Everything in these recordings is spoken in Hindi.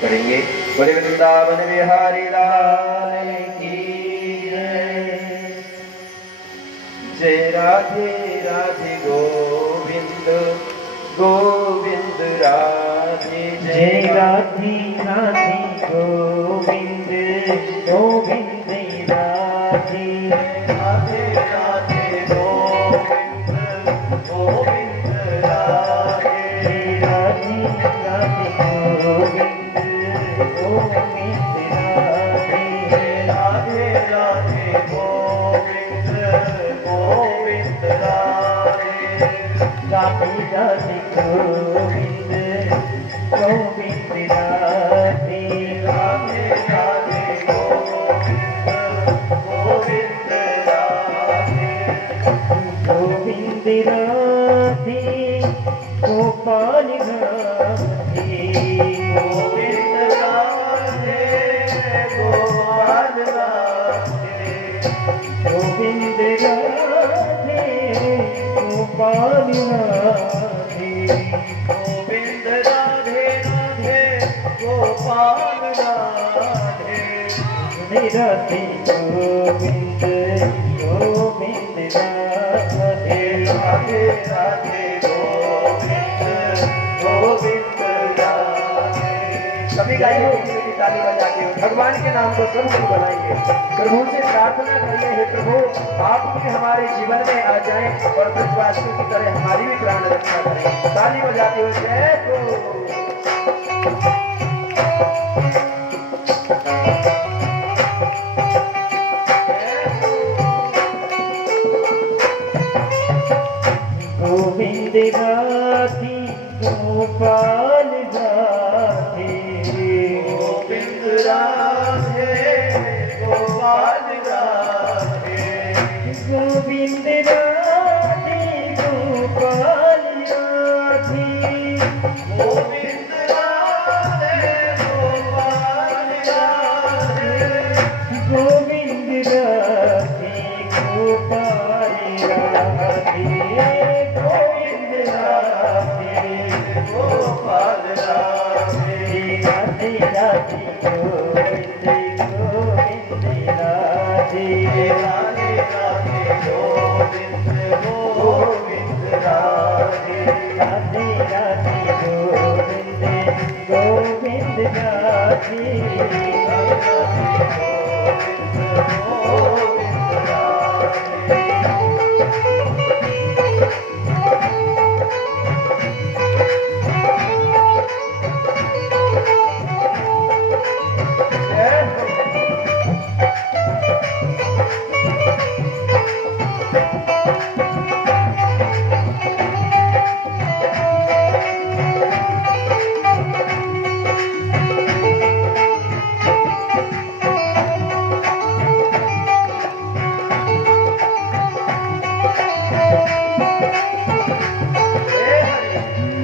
करेंगे। बोले वृंदावन बिहारी लाल की जय। राधे राधे गोविंद गोविंद राधे जय राधे राधे गोविंद गोविंद राधे राधे राधे गोविंद गोविंद राधे राधे राधे गोविंद गोविंद राधे राधे राधे गोविंद गोविंद राधे राधे राधे गोविंद गोविंद राधे राधे राधे गोविंद राधे गोविंद राधे गोपाल राधे गोविंद राधे गोपाल राधे गोविंद राधे गोपाल राधे गोविंद राधे राधे गोपाल राधे राधे गोविंद गोविंद राधे राधे राधे गोविंद गोविंद राधे। सभी गाइयों की ताली बजा के भगवान के नाम को सब लोग बनाएंगे। प्रभु से प्रार्थना करिए, हे प्रभु आप भी हमारे जीवन में आ जाएं और ब्रजवासियों की तरह हमारी भी प्राण रक्षा करें। ताली बजाते हुए जय प्रभु। गोविंद राधे गोपाल राधे गोविंद राधे गोपाल राधे गोविंद राधे गोपाल राधे गोविंद राधे गोपाल राधे गोविंद राधे गोपाल राधे गोविंद राधे गोपाल राधे राधे राधे गोविंद गोविंद राधे राधे राधे गोविंद गोविंद राधे राधे राधे गोविंद गोविंद राधे गोविंद राधे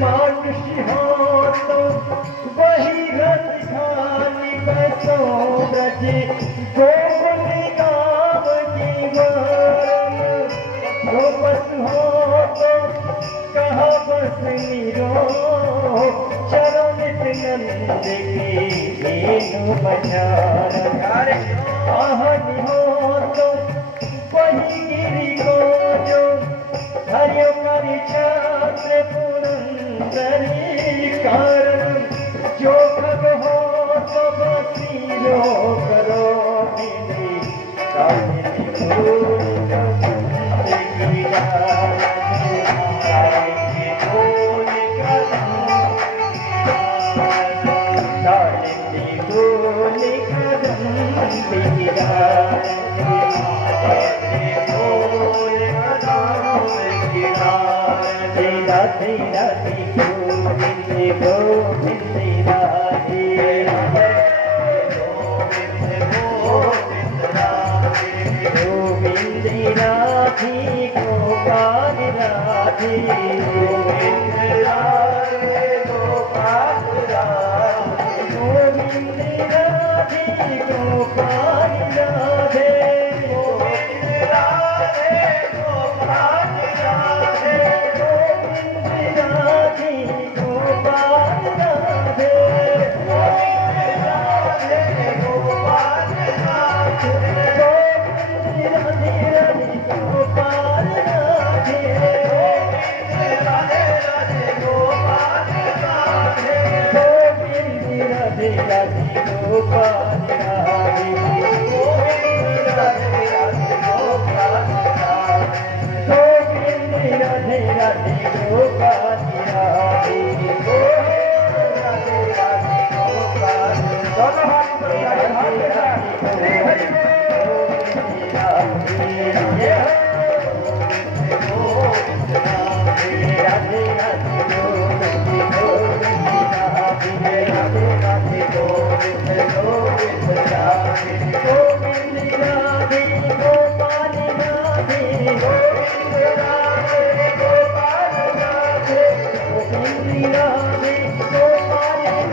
मानुष हो तो वही रंधान बसो ब्रज गोकुल गाँव जीवन जो बस हो तो कहा बस निरो चलो नित नंद के धेनु बचार आहन हो तो वही गिरी को जो हरियो करि छात्र पुरंदरी कारण जो खग हो तो बसीरो करो मिले कामिनी फूल जिंदगी कामिनी फूल कामिनी फूल राधे राधे गोविंद गोविंद राधे गोविंद राधे गोपाल राधे गोविंद राधे गोपाल राधे गोविंद राधे गोपाल राधे गोविंद राधे गोपाल राधे गोविंद राधे गोपाल राधे राधे राधे गोपाल राधे गोविंद राधे राधे गोपाल राधे गोविंद राधे राधे गोपाल राधे राधे राधे गोपाल दोनों हाथ ऊपर उठाइए, हाथ के साथ। श्री हरि राधे राधे गोविंद राधे राधे राधे गोविंद गोविंद राधे गोविंद राधे गोपाल राधे गोविंद राधे गोपाल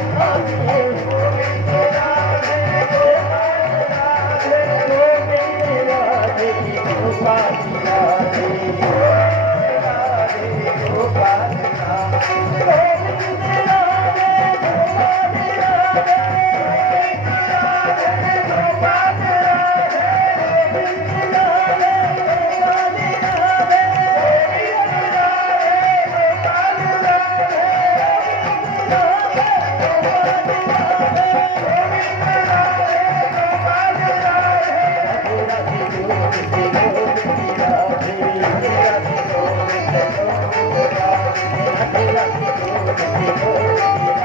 राधे गोविंद राधे गोपाल राधे गोविंद राधे गोपाल राधे गोविंद राधे गोपाल राधे राधे गोपाल राधे गोविंद राधे गोपाल राधे गोपाल राधे गोविंद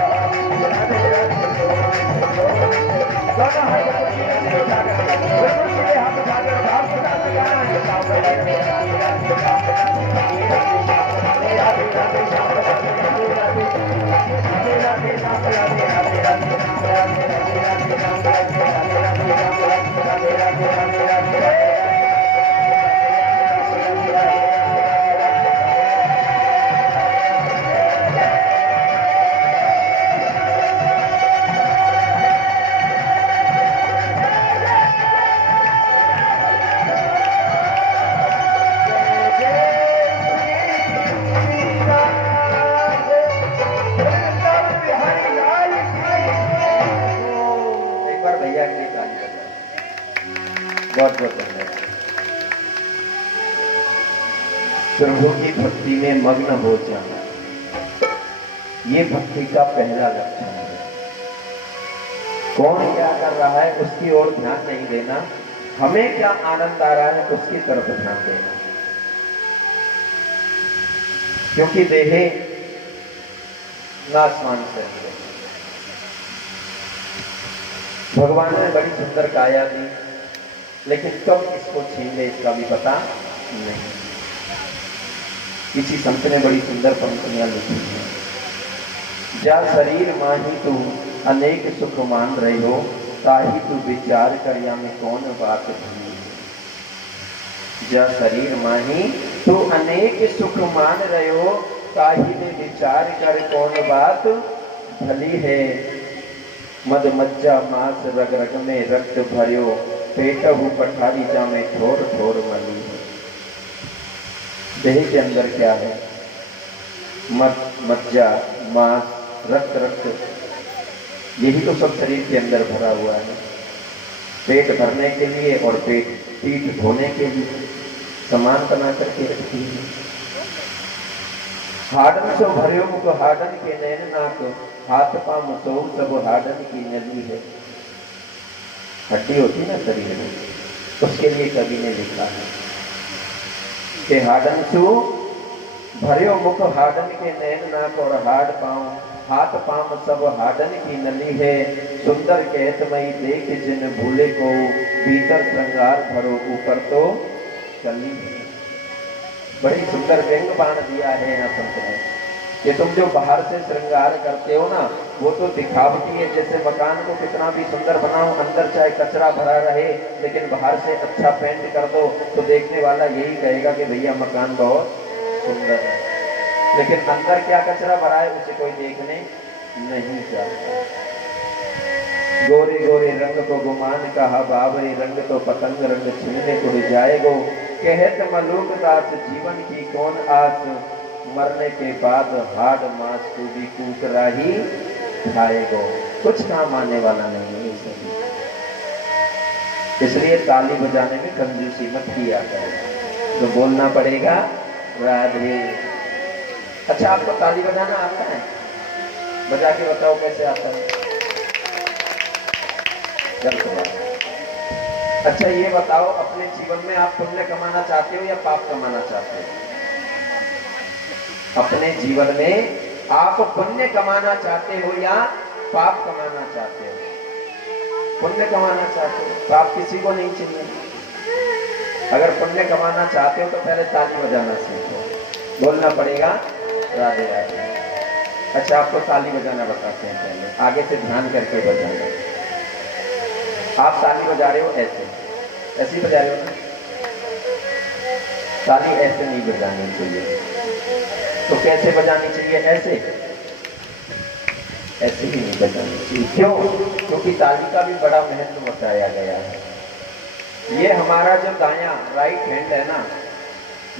राधे गोपाल राधे एक बार भैया के लिए ताली बजाएं। बहुत बहुत धन्यवाद। प्रभु की भक्ति में मग्न हो जाना, ये भक्ति का पहला लक्षण है। कौन क्या कर रहा है उसकी ओर ध्यान नहीं देना, हमें क्या आनंद आ रहा है उसकी तरफ ध्यान देना। क्योंकि देहे नासमान से है। भगवान ने बड़ी सुंदर काया दी, लेकिन कब इसको छीन ले इसका भी पता नहीं। किसी संत ने बड़ी सुंदर पंक्तियां लिखी हैं। जा शरीर माही तू अनेक सुख मान रहे हो, ताही तू विचार कर या में कौन बात भली। जा शरीर माही तू अनेक सुख मान रहे हो, ताही में विचार कर कौन बात भली है। मद मज्जा मांस रग रग में रक्त भरियो, पेटहु पठारी जामे ठोर ठोर मली। देह के अंदर क्या है? मद मज्जा मांस रक्त रक्त, यही तो सब शरीर के अंदर भरा हुआ है। पेट भरने के लिए और पीठ धोने के लिए समान बना करके रखती है। हाडन सो भरियो मुख हाडन के नैन नाक, हाथ पाम सो सब हाडन की नली है। हड्डी होती ना शरीर में, उसके लिए कवि ने लिखा है कि हाडन सो भरियो मुख हाडन के नैन नाक, और हाथ पाम सब हाडन की नली है। सुंदर कहत मई देख जिन भूले को, भीतर श्रृंगार भरो ऊपर तो कली है। बड़ी सुंदर व्यंग बाण दिया है यहाँ संत ने कि तुम जो बाहर से श्रृंगार करते हो ना, वो तो दिखावटी है। जैसे मकान को कितना भी सुंदर बनाओ, अंदर चाहे कचरा भरा रहे, लेकिन बाहर से अच्छा पेंट कर दो तो देखने वाला यही कहेगा कि भैया मकान बहुत सुंदर है। लेकिन अंदर क्या कचरा भरा है उसे कोई देखने नहीं चाहता। गोरे गोरे रंग को गुमान कहा, बाबरी रंग तो पतंग रंग छीनने उड़ जाएगो। कहत मलूक दास जीवन की कौन आस, मरने के बाद हाड मांस को भी कूकरा ही खाएगो। कुछ काम आने वाला नहीं है सभी। इसलिए ताली बजाने में कंजूसी मत किया करो, तो बोलना पड़ेगा राधे। अच्छा, आपको ताली बजाना आता है? बजा के बताओ कैसे आता है। गलत बात। अच्छा ये बताओ, अपने जीवन में आप पुण्य कमाना चाहते हो या पाप कमाना चाहते हो? अपने जीवन में आप पुण्य कमाना चाहते हो या पाप कमाना चाहते हो? पुण्य कमाना चाहते हो, पाप किसी को नहीं चाहिए। अगर पुण्य कमाना चाहते हो तो पहले ताली बजाना सीखो, बोलना पड़ेगा राधे राधे। अच्छा आपको ताली बजाना बताते हैं, पहले आगे से ध्यान करके बजाना। आप ताली बजा रहे हो ऐसे, ऐसे ही बजा रहे हो ना? ताली ऐसे नहीं बजानी चाहिए, तो कैसे बजानी चाहिए? ऐसे, ऐसे ही नहीं बजानी चाहिए। क्यों? क्योंकि ताली का भी बड़ा महत्व बताया गया है। ये हमारा जो दायां राइट हैंड है ना,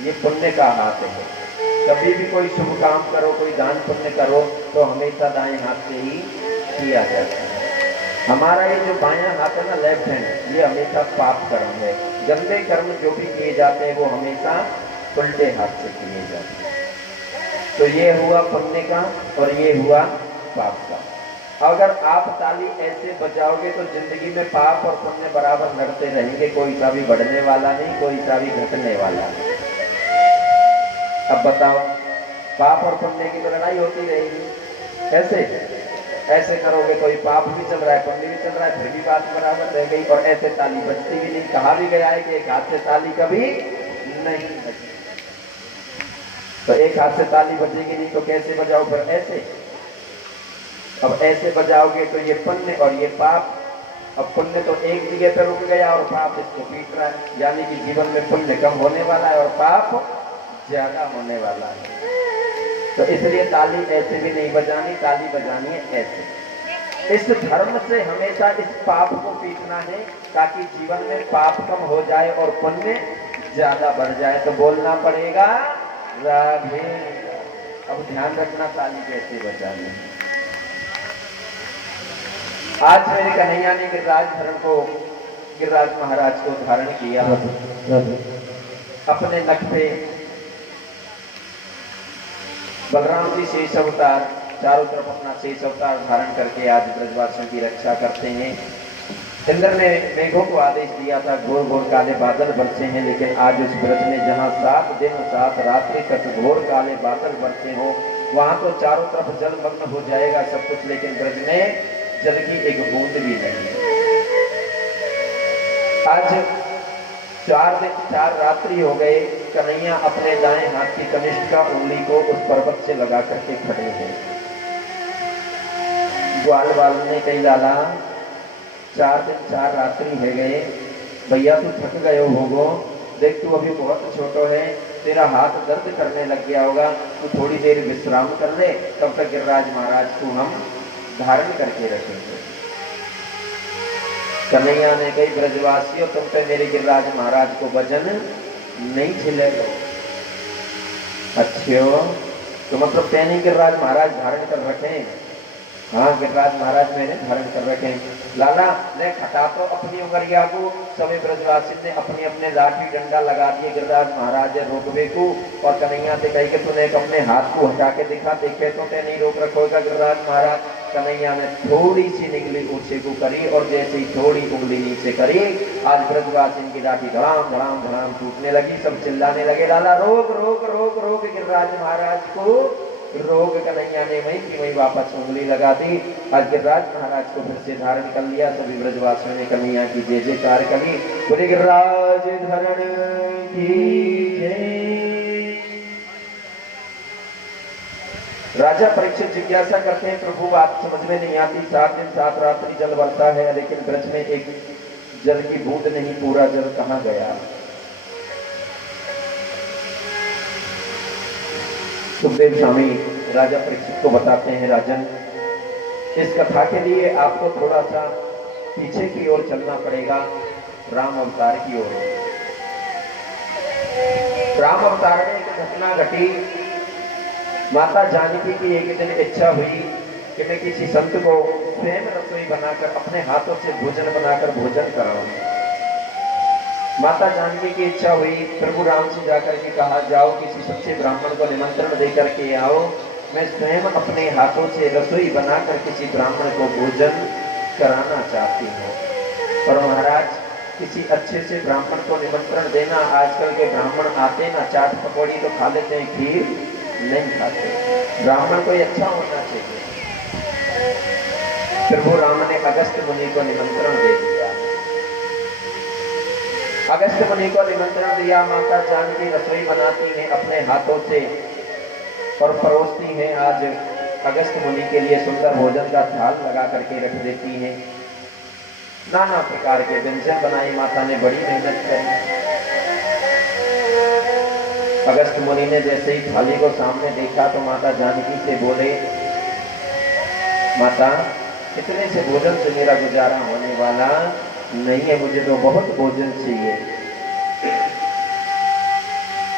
ये पुण्य का हाथ है। कभी भी कोई शुभ काम करो, कोई दान पुण्य करो, तो हमेशा दाएं हाथ से ही किया जाता है। हमारा ये जो बायां हाथ है ना, लेफ्ट हैंड, ये हमेशा पाप कर्म है। गंदे कर्म जो भी किए जाते हैं वो हमेशा उल्टे हाथ से किए जाते हैं। तो ये हुआ पुण्य का और ये हुआ पाप का। अगर आप ताली ऐसे बजाओगे तो जिंदगी में पाप और पुण्य बराबर लड़ते रहेंगे, कोई सा भी बढ़ने वाला नहीं, कोई सा भी घटने वाला नहीं। अब बताओ, पाप और पुण्य की तो लड़ाई होती रहेगी। ऐसे ऐसे करोगे, कोई पाप भी चल रहा है, पुण्य भी चल रहा है, फिर भी बात बराबर रह गई। और ऐसे ताली बजती भी नहीं। कहा भी गया है कि एक हाथ से ताली कभी नहीं बजती। तो एक हाथ से ताली बजेगी नहीं तो कैसे बजाओ? फिर ऐसे। अब ऐसे बजाओगे तो ये पुण्य और ये पाप। अब पुण्य तो एक जगह पर रुक गया और पाप इसको पीट रहा है, यानी कि जीवन में पुण्य कम होने वाला है और पाप ज्यादा होने वाला है। तो इसलिए ताली ऐसे भी नहीं बजानी, ताली बजानी है ऐसे। इस धर्म से हमेशा इस पाप को पीटना है, ताकि जीवन में पाप कम हो जाए और पुण्य ज्यादा बढ़ जाए। तो बोलना पड़ेगा राधे। अब ध्यान रखना ताली कैसे बजानी है। आज मेरे कन्हैया ने गिरिराज धरण को, गिरिराज महाराज को धारण किया। अपने नख पे बलराम जी शेष अवतार, चारों तरफ अपना शेष अवतार धारण करके आज ब्रजवासियों की रक्षा करते हैं। इंद्र ने मेघों को आदेश दिया था, घोर घोर काले बादल बरसे हैं, लेकिन आज उस ब्रज में जहाँ 7 दिन 7 रात्रि तक घोर काले बादल बरसे हो, वहां तो चारों तरफ जलमग्न हो जाएगा सब कुछ, लेकिन ब्रज में जल की एक बूंद भी नहीं। आज 4 दिन 4 रात्रि हो गए, कन्हैया अपने दाएं हाथ की कनिष्ठा उंगली को उस पर्वत से लगा करके खड़े हैं। ग्वाल वाल ने कही, लाला 4 दिन 4 रात्रि है गए, भैया तू थक गए होगो, देख तू अभी बहुत छोटो है, तेरा हाथ दर्द करने लग गया होगा, तू थोड़ी देर विश्राम कर ले, तब तक गिरिराज महाराज को हम धारण करके रखेंगे। कन्हैया ने कही, ब्रजवासियों तुम पे मेरे गिरिराज महाराज को वजन नहीं झेलेगा। अच्छो, तो मतलब पैनी गिरिराज महाराज धारण कर रखे? हाँ गिरिराज महाराज मैंने धारण कर रखे। लाला ने खटा तो अपनी उंगरिया को, सभी ब्रजवासी ने अपने अपने लाठी डंडा लगा दिए गिरिराज महाराज रोकवे को, और कन्हैया से कही कि तूने अपने हाथ को हटा के दिखा, देखे तो ते नहीं रोक रखोगा गिरिराज महाराज। कन्हैया ने थोड़ी सी निगली ऊंचे को करी, और जैसे ही थोड़ी उंगली नीचे करी, आज ब्रजवासी की लाठी धड़ाम धड़ाम धड़ाम टूटने लगी। सब चिल्लाने लगे, लाला रोक रोक रोक रोक गिरिराज महाराज को रोग। कन्हैया ने वहीं की वहीं वापस उंगली लगा दी। आज गिरिराज महाराज को फिर से धारण कर लिया। सभी ब्रजवासियों ने कन्हैया की जय जयकार करी। बोले गिरिराज धरण की जय। राजा परीक्षित जिज्ञासा करते हैं, प्रभु बात समझ में नहीं आती, 7 दिन 7 रात्रि जल बरसा है, लेकिन ब्रज में एक जल की बूंद नहीं, पूरा जल कहाँ गया? सुखदेव स्वामी राजा परीक्षित को बताते हैं, राजन इस कथा के लिए आपको थोड़ा सा पीछे की ओर चलना पड़ेगा, राम अवतार की ओर। राम अवतार में एक घटना घटी। माता जानकी की एक दिन इच्छा हुई कि मैं किसी संत को स्वयं रसोई बनाकर अपने हाथों से भोजन बनाकर भोजन कराऊं। माता जानकी की इच्छा हुई, प्रभु राम से जाकर के कहा, जाओ किसी सच्चे ब्राह्मण को निमंत्रण देकर के आओ, मैं स्वयं अपने हाथों से रसोई बनाकर किसी ब्राह्मण को भोजन कराना चाहती हूँ। और महाराज किसी अच्छे से ब्राह्मण को निमंत्रण देना, आजकल के ब्राह्मण आते ना चाट पकौड़ी तो खा लेते हैं, खीर नहीं खाते। ब्राह्मण कोई अच्छा होना चाहिए। प्रभु राम ने अगस्त मुनि को निमंत्रण दे दिया। अगस्त मुनि को निमंत्रण दिया। माता जानकी रसोई बनाती हैं अपने हाथों से और परोसती हैं। आज अगस्त मुनि के लिए सुंदर भोजन का थाल लगा करके रख देती हैं। नाना प्रकार के व्यंजन बनाई माता ने, बड़ी मेहनत करी। अगस्त मुनि ने जैसे ही थाली को सामने देखा तो माता जानकी से बोले, माता इतने से भोजन से मेरा गुजारा होने वाला नहीं है, मुझे तो बहुत भोजन चाहिए।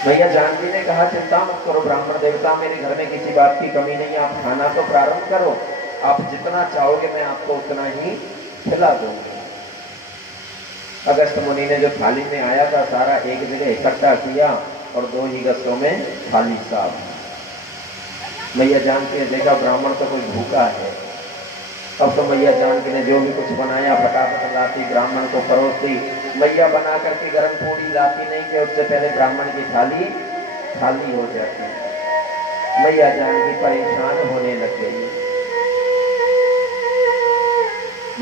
मैया जानकी ने कहा, चिंता मत करो ब्राह्मण देवता, मेरे घर में किसी बात की कमी नहीं है, आप खाना तो प्रारंभ करो, आप जितना चाहोगे मैं आपको उतना ही खिला दूंगी। अगस्त मुनि ने जो थाली में आया था सारा एक जगह इकट्ठा किया और 2 ही गस्तों में थाली साफ। मैया जानकी ने देखा ब्राह्मण तो कोई भूखा है। अब तो मैया जानकी ने जो भी कुछ बनाया फटाफट लाती, ब्राह्मण को परोसती। मैया बना करके गर्म पूड़ी लाती नहीं कि उससे पहले ब्राह्मण की थाली खाली हो जाती। मैया जानकी परेशान होने लग गई।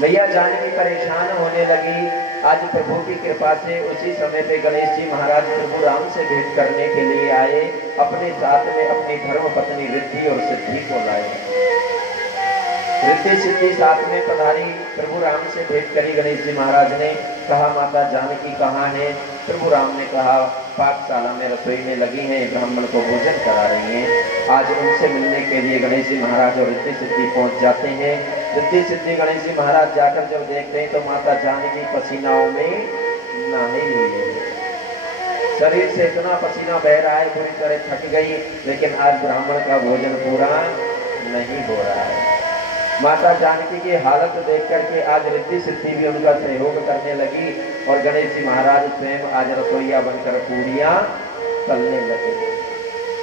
मैया जानकी परेशान होने लगी। आज प्रभु की कृपा से उसी समय पे गणेश जी महाराज प्रभु राम से भेंट करने के लिए आए। अपने साथ में अपनी धर्म पत्नी रिद्धि और सिद्धि को लाए। रिद्धि सिद्धि साथ में पधारी, प्रभु राम से भेंट करी। गणेश जी महाराज ने कहा, माता जानकी कहाँ है? प्रभु राम ने कहा, पाकशाला में रसोई में लगी हैं, ब्राह्मण को भोजन करा रही हैं। आज उनसे मिलने के लिए गणेश जी महाराज और रिद्धि सिद्धि पहुंच जाते हैं। रिद्धि सिद्धि गणेश जी महाराज जाकर जब देखते हैं तो माता जानकी पसीनाओं में नहाई हुई है। शरीर से इतना पसीना बह रहा है, पूरी तरह थक गई, लेकिन आज ब्राह्मण का भोजन पूरा नहीं हो रहा है। माता जानकी की हालत देख करके आज रिद्धि सिद्धि भी उनका सहयोग करने लगी और गणेश जी महाराज स्वयं आज रसोईया बनकर पूड़ियां तलने लगे।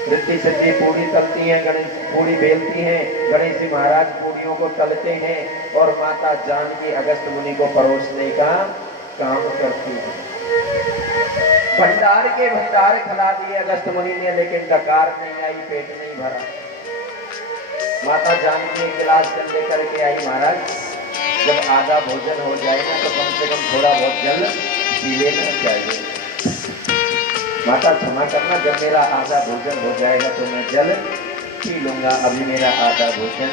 रिद्धि सिद्धि पूड़ी तलती हैं, गणेश पूड़ी बेलती हैं, गणेश जी महाराज पूड़ियों को तलते हैं और माता जानकी अगस्त मुनि को परोसने का काम करती है। भंडार के भंडार खिला दिए अगस्त मुनि ने, लेकिन डकार नहीं आई, पेट नहीं भरा। माता जानकी एक गिलास जल लेकर के आई, महाराज जब आधा भोजन हो जाएगा तो कम से कम थोड़ा बहुत जल पी लेना चाहिए। माता क्षमा करना, जब मेरा आधा भोजन हो जाएगा तो मैं जल पी लूंगा, अभी मेरा आधा भोजन